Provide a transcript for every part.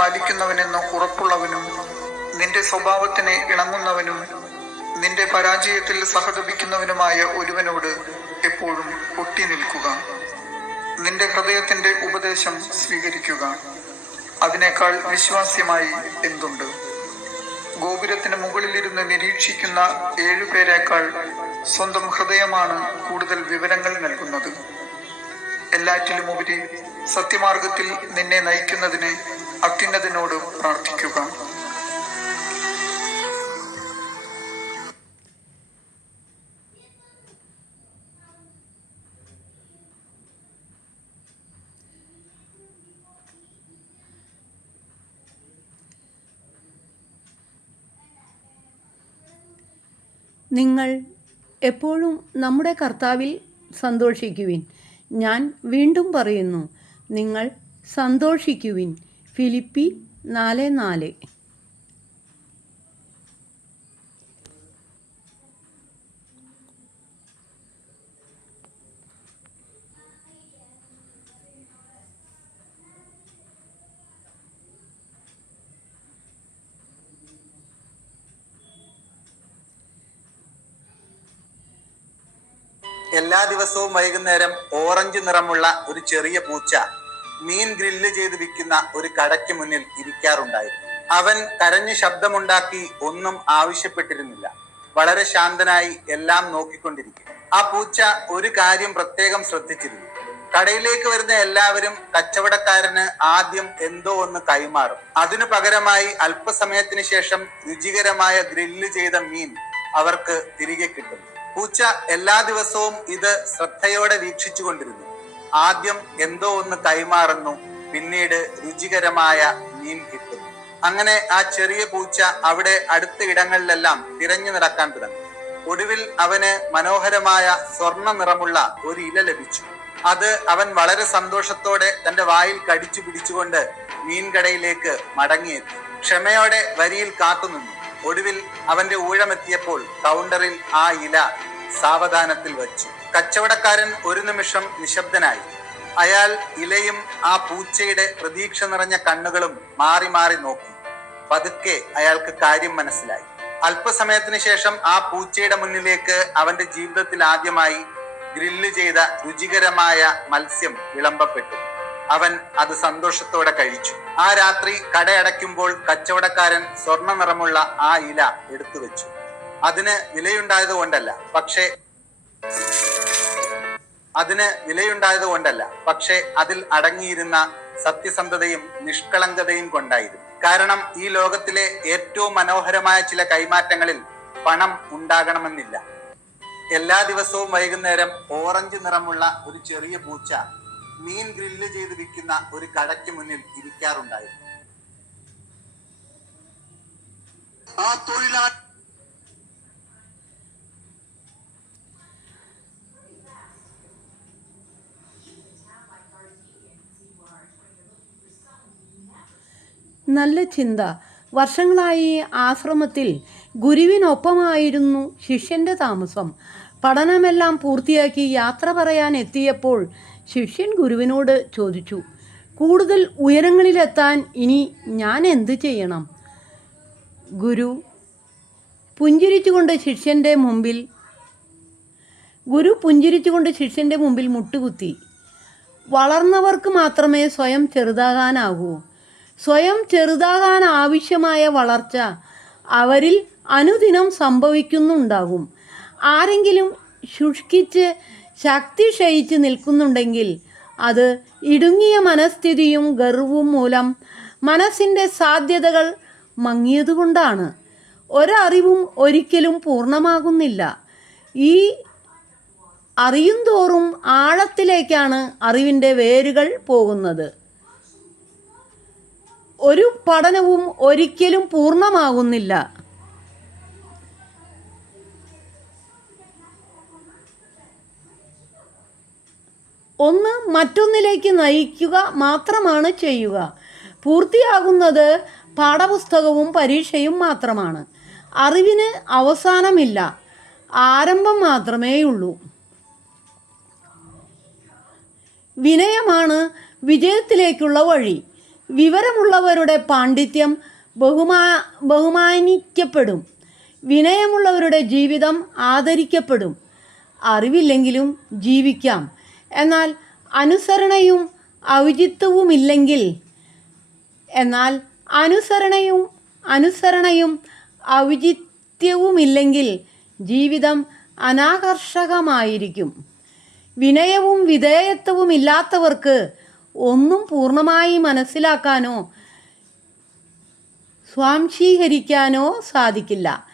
പാലിക്കുന്നവനെന്ന് ഉറപ്പുള്ളവനും നിന്റെ സ്വഭാവത്തിന് ഇണങ്ങുന്നവനും നിന്റെ പരാജയത്തിൽ സഹതപിക്കുന്നവനുമായ ഒരുവനോട് എപ്പോഴും ഒട്ടി നിൽക്കുക. നിന്റെ ഹൃദയത്തിന്റെ ഉപദേശം സ്വീകരിക്കുക. അതിനേക്കാൾ വിശ്വാസ്യമായി എന്തുണ്ട്? ഗോപുരത്തിന് മുകളിലിരുന്ന് നിരീക്ഷിക്കുന്ന 7 പേരേക്കാൾ സ്വന്തം ഹൃദയമാണ് കൂടുതൽ വിവരങ്ങൾ നൽകുന്നത്. എല്ലാറ്റിലുമുപരി സത്യമാർഗത്തിൽ നിന്നെ നയിക്കുന്നതിന് അത്യുന്നതനോട് പ്രാർത്ഥിക്കുക. നിങ്ങൾ എപ്പോഴും നമ്മുടെ കർത്താവിൽ സന്തോഷിക്കുവിൻ. ഞാൻ വീണ്ടും പറയുന്നു, നിങ്ങൾ സന്തോഷിക്കുവിൻ. ഫിലിപ്പി 4:4. എല്ലാ ദിവസവും വൈകുന്നേരം ഓറഞ്ച് നിറമുള്ള ഒരു ചെറിയ പൂച്ച മീൻ ഗ്രില്ല് ചെയ്ത് വിൽക്കുന്ന ഒരു കടയ്ക്ക് മുന്നിൽ ഇരിക്കാറുണ്ടായിരുന്നു. അവൻ കരഞ്ഞു ശബ്ദമുണ്ടാക്കി ഒന്നും ആവശ്യപ്പെട്ടിരുന്നില്ല. വളരെ ശാന്തനായി എല്ലാം നോക്കിക്കൊണ്ടിരിക്കും. ആ പൂച്ച ഒരു കാര്യം പ്രത്യേകം ശ്രദ്ധിച്ചിരുന്നു. കടയിലേക്ക് വരുന്ന എല്ലാവരും കച്ചവടക്കാരന് ആദ്യം എന്തോ ഒന്ന് കൈമാറും. അതിനു പകരമായി അല്പസമയത്തിന് ശേഷം രുചികരമായ ഗ്രില്ല് ചെയ്ത മീൻ അവർക്ക് തിരികെ കിട്ടും. പൂച്ച എല്ലാ ദിവസവും ഇത് ശ്രദ്ധയോടെ വീക്ഷിച്ചു കൊണ്ടിരുന്നു. ആദ്യം എന്തോ ഒന്ന് കൈമാറുന്നു, പിന്നീട് രുചികരമായ മീൻ കിട്ടുന്നു. അങ്ങനെ ആ ചെറിയ പൂച്ച അവിടെ അടുത്ത ഇടങ്ങളിലെല്ലാം തിരഞ്ഞു നടക്കാൻ തുടങ്ങി. ഒടുവിൽ അവന് മനോഹരമായ സ്വർണ്ണ നിറമുള്ള ഒരു ഇല ലഭിച്ചു. അത് അവൻ വളരെ സന്തോഷത്തോടെ തന്റെ വായിൽ കടിച്ചു പിടിച്ചുകൊണ്ട് മീൻകടയിലേക്ക് മടങ്ങിയെത്തി. ക്ഷമയോടെ വരിയിൽ കാത്തുനിന്നു. ഒടുവിൽ അവന്റെ ഊഴമെത്തിയപ്പോൾ കൗണ്ടറിൽ ആ ഇല സാവധാനത്തിൽ വച്ചു. കച്ചവടക്കാരൻ ഒരു നിമിഷം നിശബ്ദനായി. അയാൾ ഇലയും ആ പൂച്ചയുടെ പ്രതീക്ഷ നിറഞ്ഞ കണ്ണുകളും മാറി മാറി നോക്കി. പതുക്കെ അയാൾക്ക് കാര്യം മനസ്സിലായി. അല്പസമയത്തിന് ശേഷം ആ പൂച്ചയുടെ മുന്നിലേക്ക് അവന്റെ ജീവിതത്തിൽ ആദ്യമായി ഗ്രില്ല് ചെയ്ത രുചികരമായ മത്സ്യം വിളമ്പപ്പെട്ടു. അവൻ അത് സന്തോഷത്തോടെ കഴിച്ചു. ആ രാത്രി കടയടയ്ക്കുമ്പോൾ കച്ചവടക്കാരൻ സ്വർണ്ണ നിറമുള്ള ആ ഇല എടുത്തു വെച്ചു. അതിന് വിലയുണ്ടായത് കൊണ്ടല്ല, പക്ഷേ അതിൽ അടങ്ങിയിരുന്ന സത്യസന്ധതയും നിഷ്കളങ്കതയും കൊണ്ടായിരുന്നു. കാരണം ഈ ലോകത്തിലെ ഏറ്റവും മനോഹരമായ ചില കൈമാറ്റങ്ങളിൽ പണം ഉണ്ടാകണമെന്നില്ല. എല്ലാ ദിവസവും വൈകുന്നേരം ഓറഞ്ച് നിറമുള്ള ഒരു ചെറിയ പൂച്ച മീൻ ഗ്രില്ല് ചെയ്ത് വിൽക്കുന്ന ഒരു കടയ്ക്ക് മുന്നിൽ ഇരിക്കാറുണ്ടായിരുന്നു. ആ തൊഴിലാളി നല്ല ചിന്ത. വർഷങ്ങളായി ആശ്രമത്തിൽ ഗുരുവിനൊപ്പമായിരുന്നു ശിഷ്യന്റെ താമസം. പഠനമെല്ലാം പൂർത്തിയാക്കി യാത്ര പറയാൻ എത്തിയപ്പോൾ ശിഷ്യൻ ഗുരുവിനോട് ചോദിച്ചു, കൂടുതൽ ഉയരങ്ങളിലെത്താൻ ഇനി ഞാൻ എന്ത് ചെയ്യണം? ഗുരു പുഞ്ചിരിച്ചുകൊണ്ട് ശിഷ്യന്റെ മുമ്പിൽ മുട്ടുകുത്തി. വളർന്നവർക്ക് മാത്രമേ സ്വയം ചെറുതാകാനാകൂ. സ്വയം ചെറുതാകാൻ ആവശ്യമായ വളർച്ച അവരിൽ അനുദിനം സംഭവിക്കുന്നുണ്ടാകും. ആരെങ്കിലും ശുഷ്കിച്ച് ശക്തി ക്ഷയിച്ച് നിൽക്കുന്നുണ്ടെങ്കിൽ അത് ഇടുങ്ങിയ മനസ്ഥിതിയും ഗർവവും മൂലം മനസ്സിൻ്റെ സാധ്യതകൾ മങ്ങിയതുകൊണ്ടാണ്. ഒരറിവും ഒരിക്കലും പൂർണ്ണമാകുന്നില്ല. ഈ അറിയുന്തോറും ആഴത്തിലേക്കാണ് അറിവിൻ്റെ വേരുകൾ പോകുന്നത്. ഒരു പഠനവും ഒരിക്കലും പൂർണ്ണമാകുന്നില്ല. ഒന്ന് മറ്റൊന്നിലേക്ക് നയിക്കുക മാത്രമാണ് ചെയ്യുക. പൂർത്തിയാകുന്നത് പാഠപുസ്തകവും പരീക്ഷയും മാത്രമാണ്. അറിവിന് അവസാനമില്ല, ആരംഭം മാത്രമേയുള്ളൂ. വിനയമാണ് വിജയത്തിലേക്കുള്ള വഴി. വിവരമുള്ളവരുടെ പാണ്ഡിത്യം ബഹുമാനിക്കപ്പെടും. വിനയമുള്ളവരുടെ ജീവിതം ആദരിക്കപ്പെടും. അറിവില്ലെങ്കിലും ജീവിക്കാം. എന്നാൽ അനുസരണയും ഔചിത്യവുമില്ലെങ്കിൽ ജീവിതം അനാകർഷകമായിരിക്കും. വിനയവും വിധേയത്വവും ഇല്ലാത്തവർക്ക് ഒന്നും പൂർണ്ണമായി മനസ്സിലാക്കാനോ സ്വാംശീകരിക്കാനോ സാധിക്കില്ല.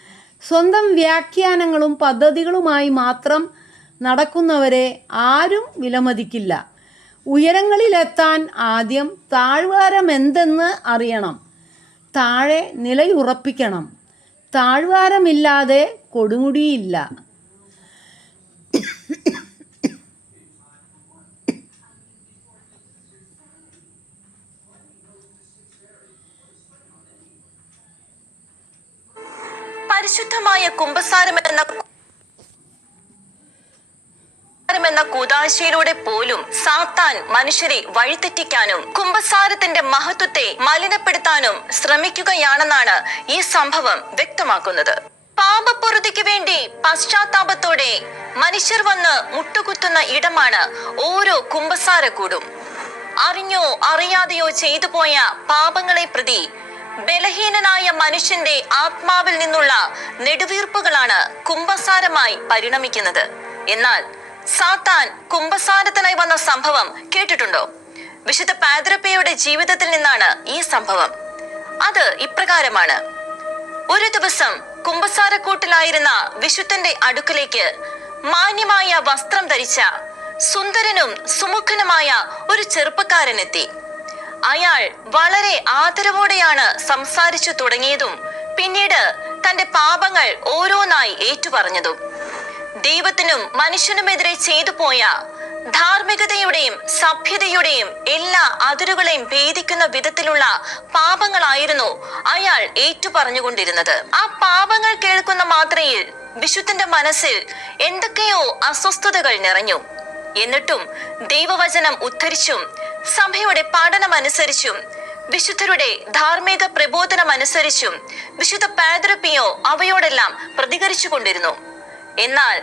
സ്വന്തം വ്യാഖ്യാനങ്ങളും പദ്ധതികളുമായി മാത്രം നടക്കുന്നവരെ ആരും വിലമതിക്കില്ല. ഉയരങ്ങളിലെത്താൻ ആദ്യം താഴ്വാരമെന്തെന്ന് അറിയണം. താഴെ നിലയുറപ്പിക്കണം. താഴ്വാരമില്ലാതെ കൊടുമുടിയില്ല. പരിശുദ്ധമായ കുമ്പസാരം എന്ന കൂദാശയിലൂടെ പോലും സാത്താൻ മനുഷ്യരെ വഴിതെറ്റിക്കാനും കുമ്പസാരത്തിന്റെ മഹത്വത്തെ മലിനപ്പെടുത്താനും ശ്രമിക്കുകയാണെന്നാണ് ഈ സംഭവം വ്യക്തമാക്കുന്നത്. പാപപ്പൊറുതിക്ക് വേണ്ടി പശ്ചാത്താപത്തോടെ മനുഷ്യർ വന്ന് മുട്ടുകുത്തുന്ന ഇടമാണ് ഓരോ കുമ്പസാരക്കൂടും. അറിഞ്ഞോ അറിയാതെയോ ചെയ്തു പോയ പാപങ്ങളെ പ്രതി ബലഹീനനായ മനുഷ്യന്റെ ആത്മാവിൽ നിന്നുള്ള നെടുവീർപ്പുകളാണ് കുമ്പസാരമായി പരിണമിക്കുന്നത്. എന്നാൽ സാത്താൻ കുമ്പസാരത്തിനായി വന്ന സംഭവം കേട്ടിട്ടുണ്ടോ? വിശുദ്ധ പാദ്രപ്പയുടെ ജീവിതത്തിൽ നിന്നാണ് ഈ സംഭവം. അത് ഇപ്രകാരമാണ്. ഒരു ദിവസം കുമ്പസാരക്കൂട്ടിലായിരുന്ന വിശുദ്ധന്റെ അടുക്കലേക്ക് മാന്യമായ വസ്ത്രം ധരിച്ച സുന്ദരനും സുമുഖനുമായ ഒരു ചെറുപ്പക്കാരൻ എത്തി. അയാൾ വളരെ ആദരവോടെയാണ് സംസാരിച്ചു തുടങ്ങിയതും പിന്നീട് തന്റെ പാപങ്ങൾ ഓരോന്നായി ഏറ്റുപറഞ്ഞതും. ദൈവത്തിനും മനുഷ്യനുമെതിരെ ചെയ്തു പോയ ധാർമ്മികതയുടെയും സഭ്യതയുടെയും എല്ലാ അതിരുകളെയും ഭേദിക്കുന്ന വിധത്തിലുള്ള പാപങ്ങളായിരുന്നു അയാൾ ഏറ്റുപറഞ്ഞുകൊണ്ടിരുന്നത്. ആ പാപങ്ങൾ കേൾക്കുന്ന മാത്രയിൽ വിശുദ്ധന്റെ മനസ്സിൽ എന്തൊക്കെയോ അസ്വസ്ഥതകൾ നിറഞ്ഞു. എന്നിട്ടും ദൈവവചനം ഉദ്ധരിച്ചും സഭയുടെ പഠനമനുസരിച്ചും വിശുദ്ധരുടെ ധാർമ്മിക പ്രബോധനമനുസരിച്ചും വിശുദ്ധ പാദ്രപ്പിയോ അവയോടെല്ലാം പ്രതികരിച്ചു കൊണ്ടിരുന്നു. എന്നാൽ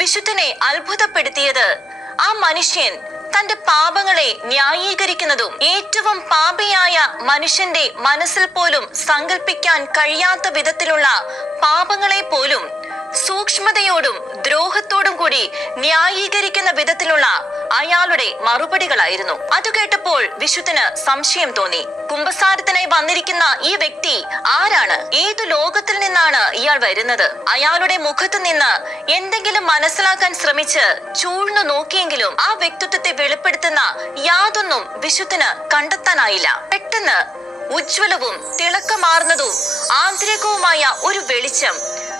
വിശുദ്ധനെ അത്ഭുതപ്പെടുത്തിയത് ആ മനുഷ്യൻ തന്റെ പാപങ്ങളെ ന്യായീകരിക്കുന്നതും ഏറ്റവും പാപിയായ മനുഷ്യന്റെ മനസ്സിൽ പോലും സങ്കല്പിക്കാൻ കഴിയാത്ത വിധത്തിലുള്ള പാപങ്ങളെ പോലും സൂക്ഷ്മതയോടും ദ്രോഹത്തോടും കൂടി ന്യായീകരിക്കുന്ന വിധത്തിലുള്ള അയാളുടെ മറുപടികളായിരുന്നു. അത് കേട്ടപ്പോൾ വിശുദ്ധന് സംശയം തോന്നി. കുമ്പസാരത്തിനായി വന്നിരിക്കുന്ന ഈ വ്യക്തി ആരാണ്? ഏതു ലോകത്തിൽ നിന്നാണ് ഇയാൾ വരുന്നത്? അയാളുടെ മുഖത്ത് നിന്ന് എന്തെങ്കിലും മനസ്സിലാക്കാൻ ശ്രമിച്ച് ചൂഴ്ന്നു നോക്കിയെങ്കിലും ആ വ്യക്തിത്വത്തെ വെളിപ്പെടുത്തുന്ന യാതൊന്നും വിശുദ്ധന് കണ്ടെത്താനായില്ല. പെട്ടെന്ന് ഉജ്ജ്വലവും തിളക്കമാർന്നതും ആന്തരികവുമായ ഒരു വെളിച്ചം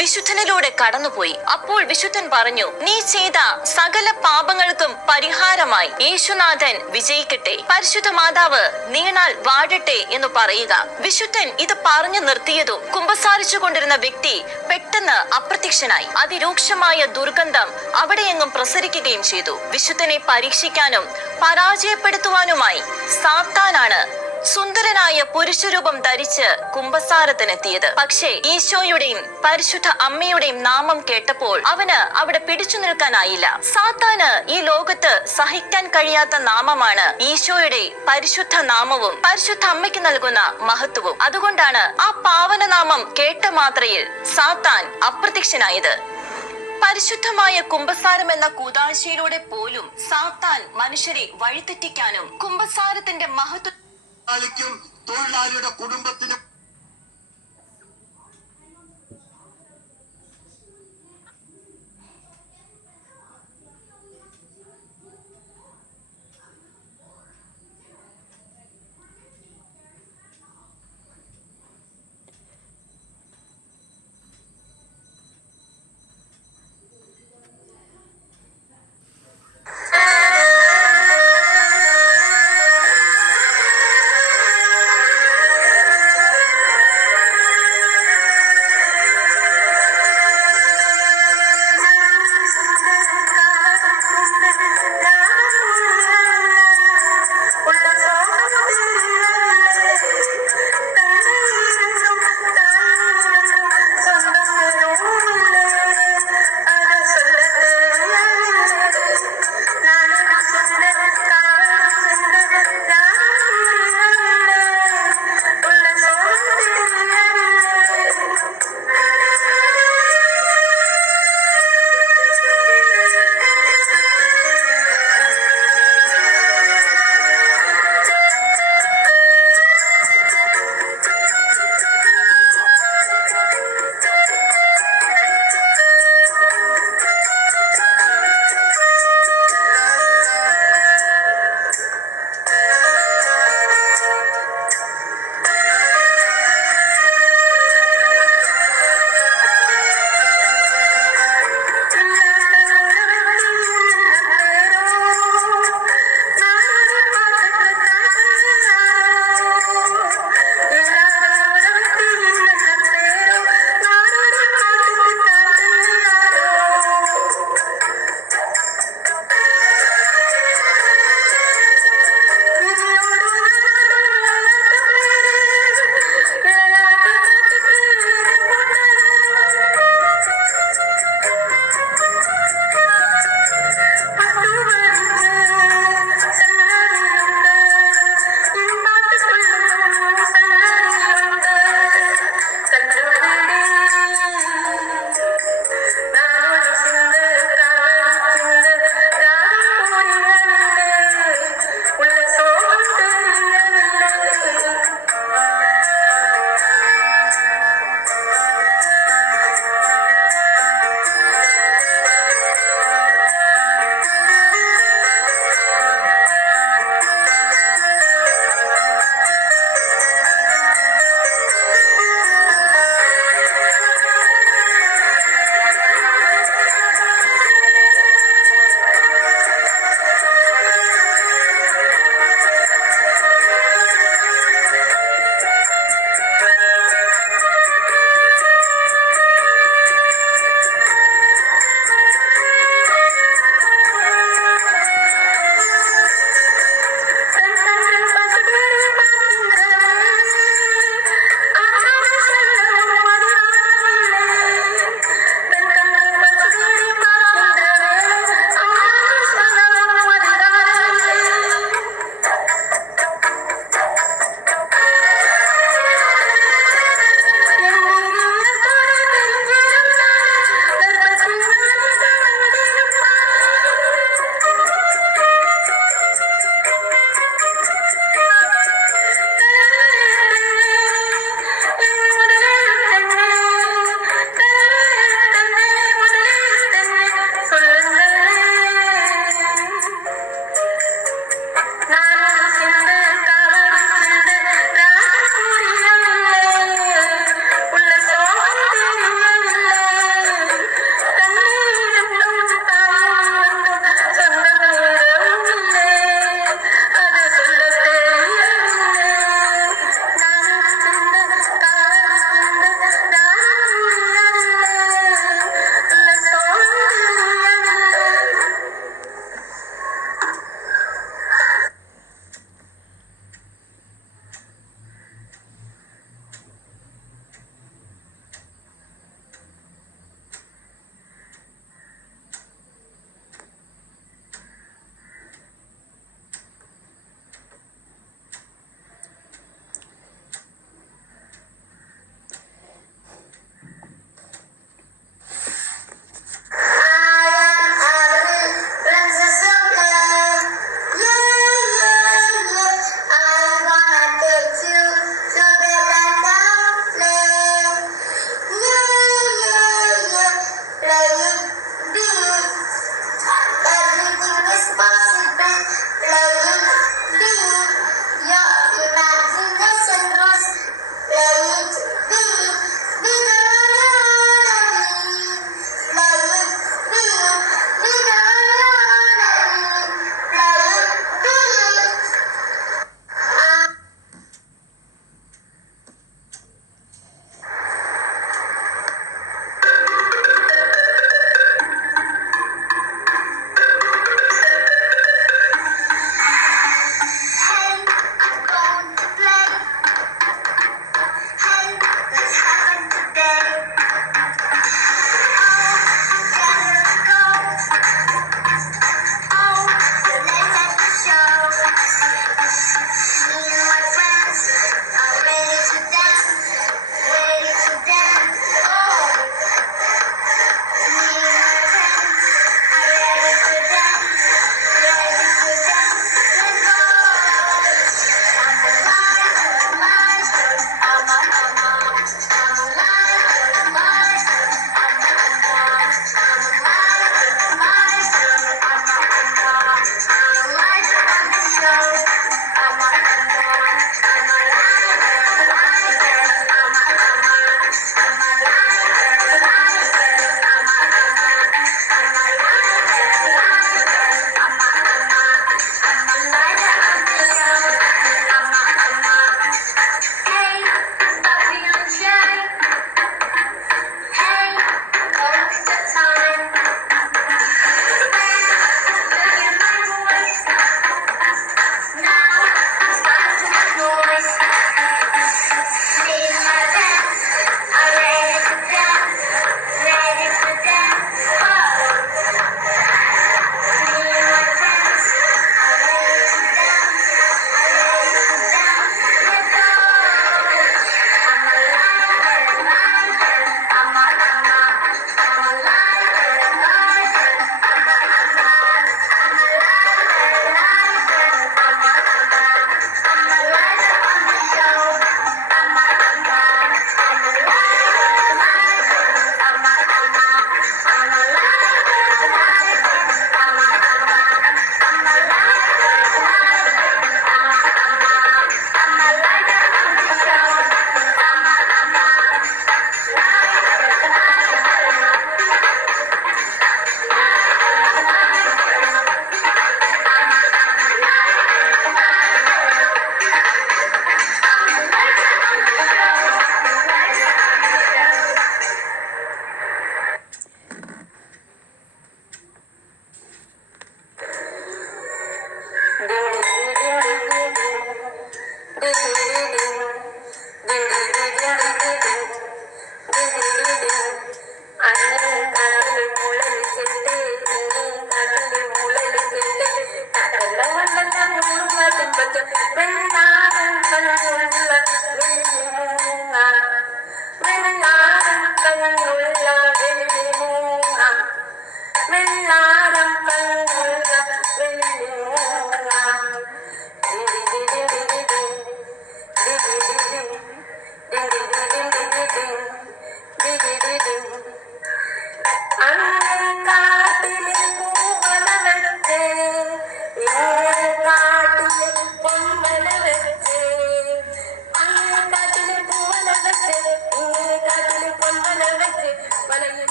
വിശുദ്ധനിലൂടെ കടന്നുപോയി. അപ്പോൾ വിശുദ്ധൻ പറഞ്ഞു, നീ ചെയ്ത സകല പാപങ്ങൾക്കും പരിഹാരമായി യേശുനാഥൻ വിജയിക്കട്ടെ, പരിശുദ്ധ മാതാവ് നീണാൽ വാഴട്ടെ എന്ന് പറയുക. വിശുദ്ധൻ ഇത് പറഞ്ഞു നിർത്തിയതും കുമ്പസാരിച്ചു കൊണ്ടിരുന്ന വ്യക്തി പെട്ടെന്ന് അപ്രത്യക്ഷനായി. അതിരൂക്ഷമായ ദുർഗന്ധം അവിടെയെങ്ങും പ്രസരിക്കുകയും ചെയ്തു. വിശുദ്ധനെ പരീക്ഷിക്കാനും പരാജയപ്പെടുത്തുവാനുമായി സാത്താനാണ് സുന്ദരനായ പുരുഷരൂപം ധരിച്ച് കുമ്പസാരത്തിനെത്തിയത്. പക്ഷേ ഈശോയുടെയും പരിശുദ്ധ അമ്മയുടെയും നാമം കേട്ടപ്പോൾ അവന് അവിടെ പിടിച്ചു നിൽക്കാനായില്ല. സാത്താന് ഈ ലോകത്ത് സഹിക്കാൻ കഴിയാത്ത നാമമാണ് ഈശോയുടെ പരിശുദ്ധ നാമവും പരിശുദ്ധ അമ്മയ്ക്ക് നൽകുന്ന മഹത്വവും. അതുകൊണ്ടാണ് ആ പാവനനാമം കേട്ട മാത്രയിൽ സാത്താൻ അപ്രത്യക്ഷനായത്. പരിശുദ്ധമായ കുമ്പസാരം എന്ന കൂദാശയിലൂടെ പോലും സാത്താൻ മനുഷ്യരെ വഴിതെറ്റിക്കാനും കുമ്പസാരത്തിന്റെ മഹത്വം തൊഴിലാളിയുടെ കുടുംബത്തിനും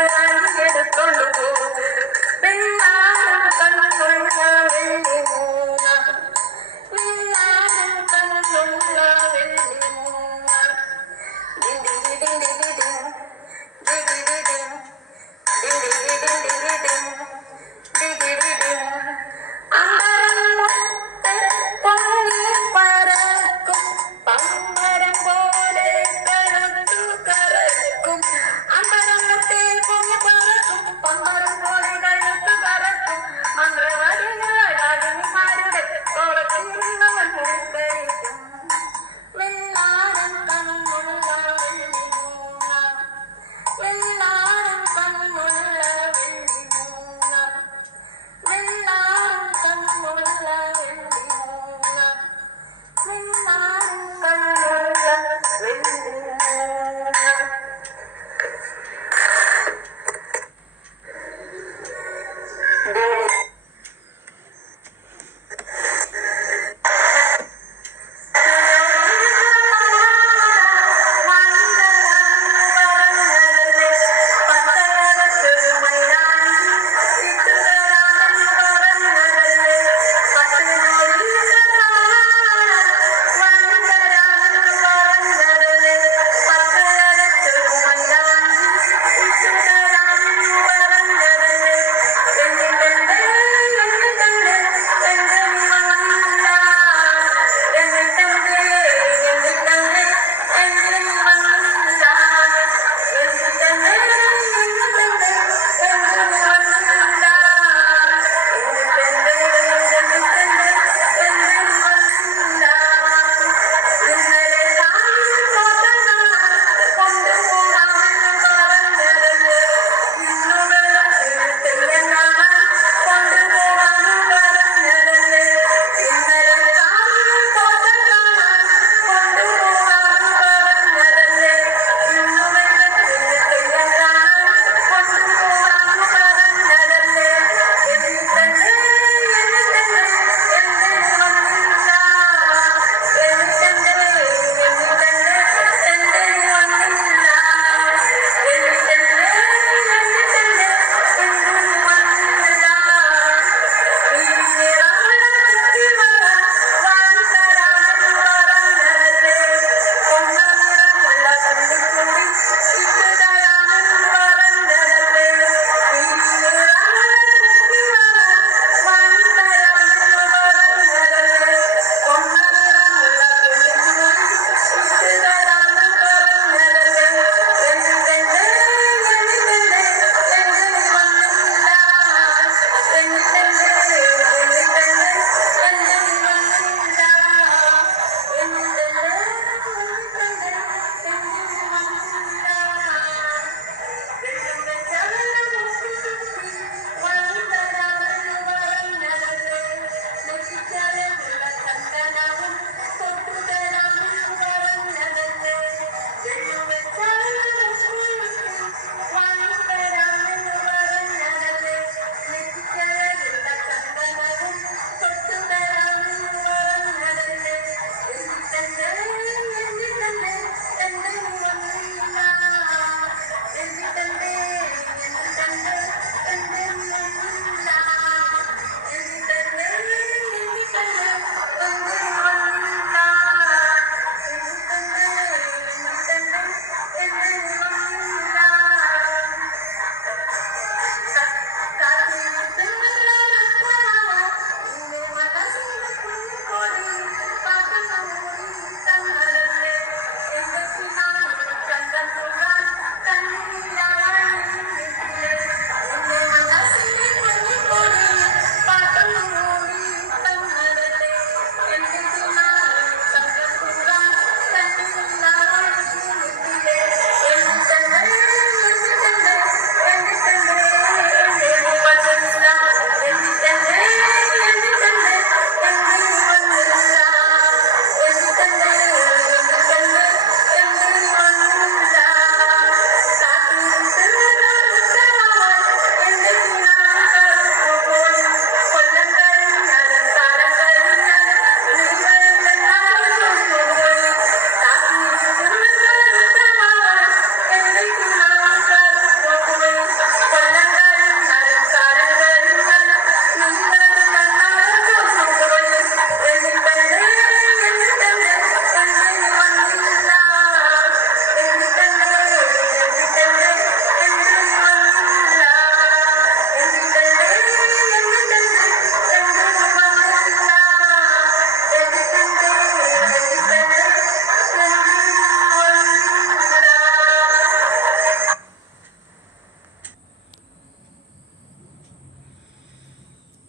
എടുത്തോണ്ടു പോകും വെള്ളാരം കണ്ണുള്ള വെള്ളിമൂങ്ങ വെള്ളാരം കണ്ണുള്ള വെള്ളിമൂങ്ങ പറക്കും പമ്പരം പോലെ കഴുത്തു കറക്കും അമ്പരത്തെ പൊങ്ങി പറക്കും പമ്പരം പോലെ കഴുത്തു കറക്കും മന്ത്രവാദിമാരുടെ കോളത്തിരുന്നവൻ കഴിക്കും വെള്ളാരം കണ്ണുള്ള വെള്ളിമൂങ്ങ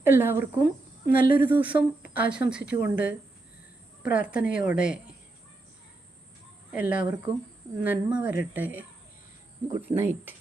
എല്ലാവർക്കും നല്ലൊരു ദിവസം ആശംസിച്ചുകൊണ്ട് പ്രാർത്ഥനയോടെ എല്ലാവർക്കും നന്മ വരട്ടെ. Good night.